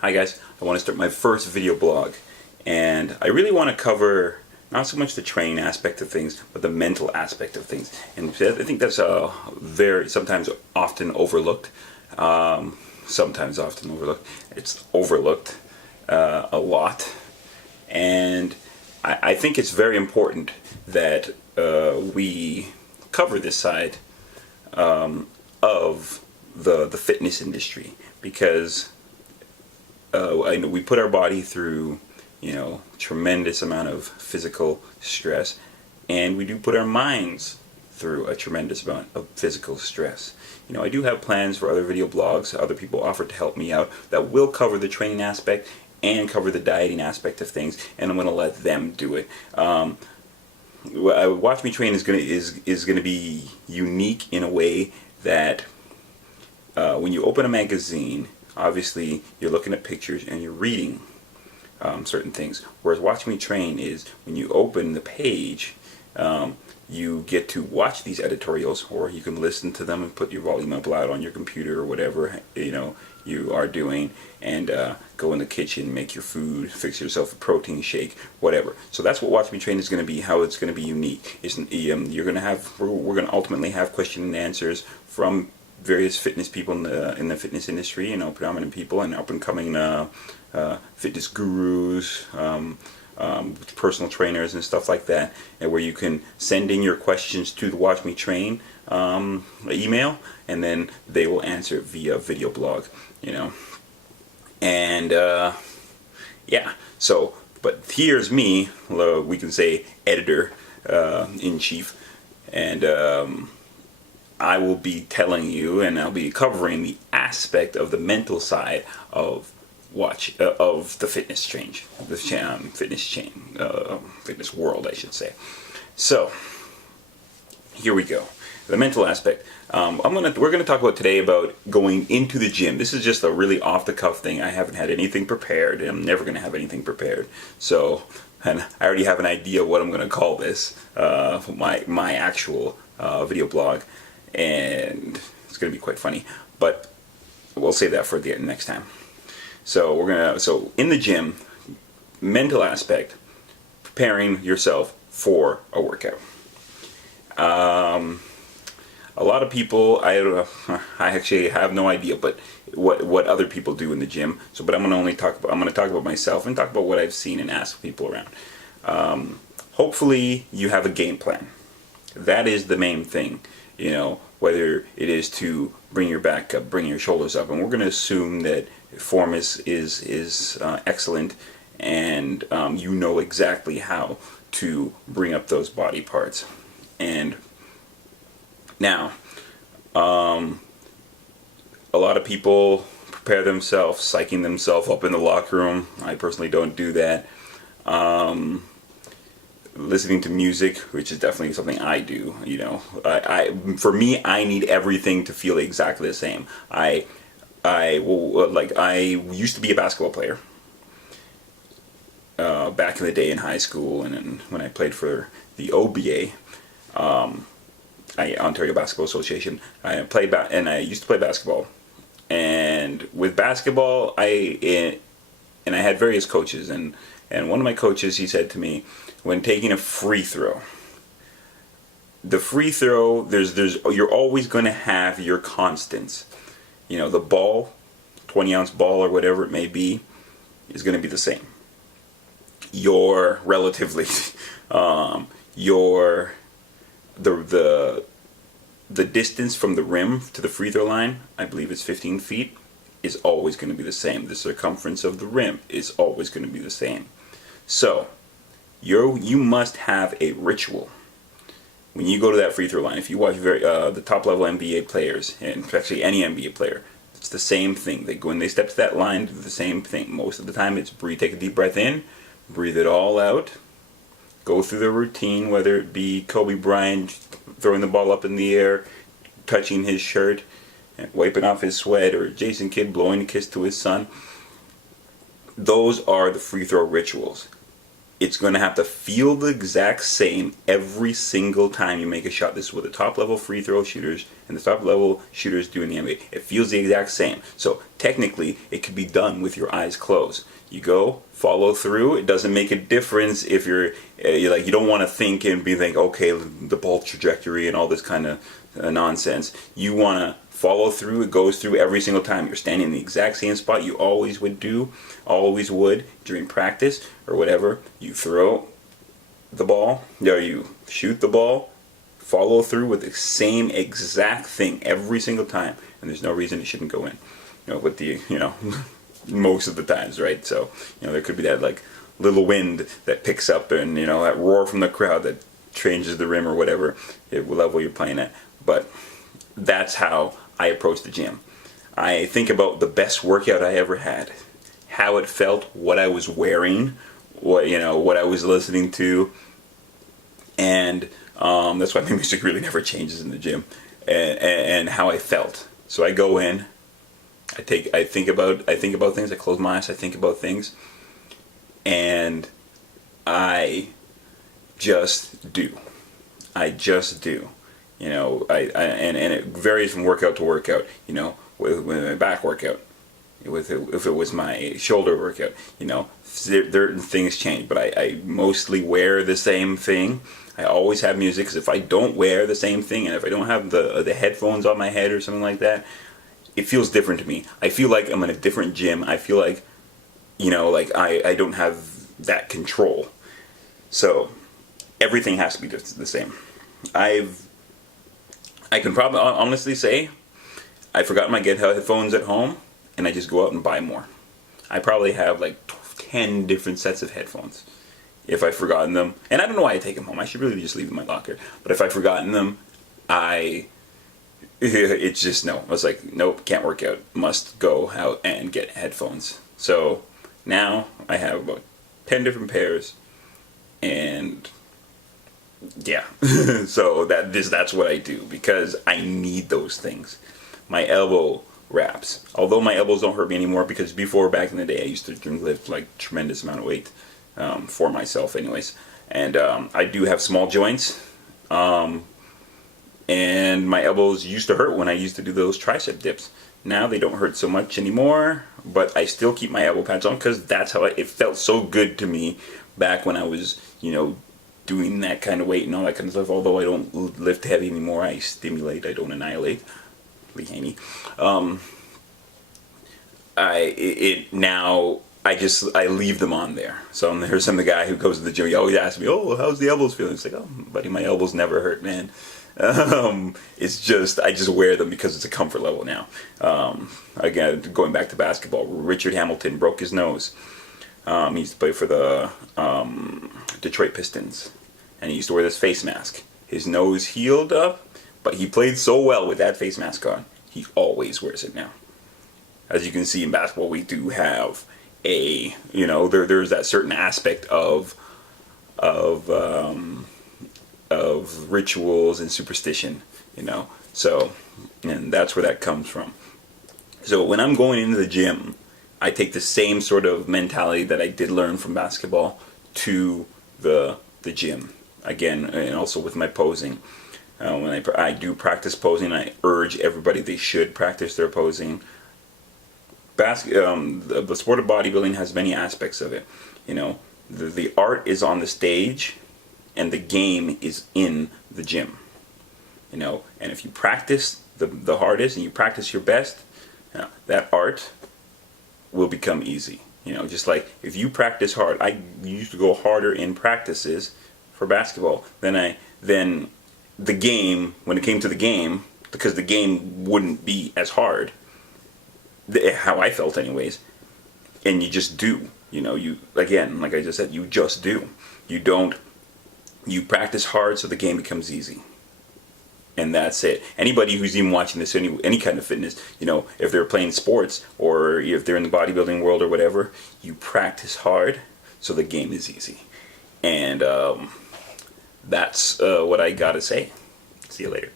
Hi guys, I want to start my first video blog, and I really want to cover not so much the training aspect of things, but the mental aspect of things. And I think that's sometimes often overlooked. It's overlooked a lot, and I think it's very important that we cover this side of the fitness industry, because I know we put our body through, tremendous amount of physical stress, and we do put our minds through a tremendous amount of physical stress. I do have plans for other video blogs. Other people offered to help me out that will cover the training aspect and cover the dieting aspect of things, and I'm going to let them do it. WatchMeTrain is gonna be unique in a way that when you open a magazine, obviously you're looking at pictures and you're reading certain things, whereas WatchMeTrain is when you open the page, you get to watch these editorials, or you can listen to them and put your volume up loud on your computer or whatever you are doing, and go in the kitchen, make your food, fix yourself a protein shake, whatever. So that's what WatchMeTrain is going to be, how it's going to be unique. We're going to ultimately have question and answers from various fitness people in the fitness industry, predominant people and up and coming fitness gurus, personal trainers and stuff like that, and where you can send in your questions to the WatchMeTrain email, and then they will answer it via video blog, and yeah. So, but here's me, we can say editor in chief, and I will be telling you, and I'll be covering the aspect of the mental side of of the fitness fitness world, I should say. So here we go. The mental aspect. We're gonna talk about today about going into the gym. This is just a really off the cuff thing. I haven't had anything prepared, and I'm never gonna have anything prepared. So, and I already have an idea what I'm gonna call this, my actual video blog, and it's gonna be quite funny. But we'll save that for the next time. So in the gym, mental aspect, preparing yourself for a workout. A lot of people, I actually have no idea, but what other people do in the gym. But I'm going to talk about myself and talk about what I've seen and ask people around. Hopefully you have a game plan. That is the main thing, whether it is to bring your back up, bring your shoulders up, and we're going to assume that form is excellent, and you know exactly how to bring up those body parts. And now, a lot of people prepare themselves, psyching themselves up in the locker room. I personally don't do that. Listening to music, which is definitely something I do. For me, I need everything to feel exactly the same. I used to be a basketball player back in the day in high school, and then when I played for the OBA, Ontario Basketball Association. I used to play basketball, and with basketball, I had various coaches, and one of my coaches, he said to me, when taking a free throw, the free throw, you're always going to have your constants. The ball, 20-ounce ball or whatever it may be, is going to be the same. The distance from the rim to the free throw line, I believe it's 15 feet, is always going to be the same. The circumference of the rim is always going to be the same. So, you must have a ritual when you go to that free throw line. If you watch the top level NBA players, and actually any NBA player, it's the same thing. When they step to that line, do the same thing. Most of the time it's take a deep breath in, breathe it all out, go through the routine, whether it be Kobe Bryant throwing the ball up in the air, touching his shirt, and wiping off his sweat, or Jason Kidd blowing a kiss to his son. Those are the free throw rituals. it's going to have to feel the exact same every single time you make a shot. This is what the top level free throw shooters and the top level shooters do in the NBA. It feels the exact same. So technically, it could be done with your eyes closed. You go, follow through. It doesn't make a difference if you're like, you don't want to think and be like, okay, the ball trajectory and all this kind of nonsense. You want to follow through. It goes through every single time. You're standing in the exact same spot you always would during practice or whatever. You throw the ball, or you shoot the ball, follow through with the same exact thing every single time, and there's no reason it shouldn't go in. With the, most of the times, right? So, there could be that like little wind that picks up and, that roar from the crowd that changes the rim or whatever level you're playing at. But that's how I approach the gym. I think about the best workout I ever had, how it felt, what I was wearing, what I was listening to, and that's why my music really never changes in the gym, and how I felt. So I go in, I think about things. I close my eyes. I think about things, and I just do. And it varies from workout to workout. With my back workout, if it was my shoulder workout, certain things change. But I mostly wear the same thing. I always have music, because if I don't wear the same thing, and if I don't have the headphones on my head or something like that, it feels different to me. I feel like I'm in a different gym. I feel like, like I don't have that control. So everything has to be the same. I can probably honestly say I forgot my headphones at home, and I just go out and buy more. I probably have like 10 different sets of headphones if I've forgotten them. And I don't know why I take them home. I should really just leave them in my locker. But if I've forgotten them, it's just no. I was like, nope, can't work out. Must go out and get headphones. So now I have about 10 different pairs, and yeah. So that's what I do, because I need those things. My elbow wraps. Although my elbows don't hurt me anymore, because before, back in the day, I used to lift like tremendous amount of weight for myself anyways. And I do have small joints. And my elbows used to hurt when I used to do those tricep dips. Now they don't hurt so much anymore, but I still keep my elbow pads on, because that's how it felt so good to me back when I was, doing that kind of weight and all that kind of stuff. Although I don't lift heavy anymore, I stimulate, I don't annihilate. Now I leave them on there. So there's the guy who goes to the gym. He always asks me, "Oh, how's the elbows feeling?" It's like, "Oh, buddy, my elbows never hurt, man." It's just I just wear them because it's a comfort level now. Again, going back to basketball, Richard Hamilton broke his nose. He used to play for the Detroit Pistons, and he used to wear this face mask. His nose healed up, but he played so well with that face mask on, he always wears it now. As you can see in basketball, we do have there's that certain aspect of rituals and superstition, So, and that's where that comes from. So when I'm going into the gym, I take the same sort of mentality that I did learn from basketball to the gym. Again, and also with my posing. When I do practice posing, I urge everybody they should practice their posing. The sport of bodybuilding has many aspects of it. The art is on the stage, and the game is in the gym. And if you practice the hardest and you practice your best, that art will become easy. Just like if you practice hard, I used to go harder in practices for basketball than the game, when it came to the game, because the game wouldn't be as hard, how I felt anyways. And you just do, again, like I just said, you just do. You practice hard so the game becomes easy. And that's it. Anybody who's even watching this, any kind of fitness, if they're playing sports or if they're in the bodybuilding world or whatever, you practice hard so the game is easy. And that's what I gotta say. See you later.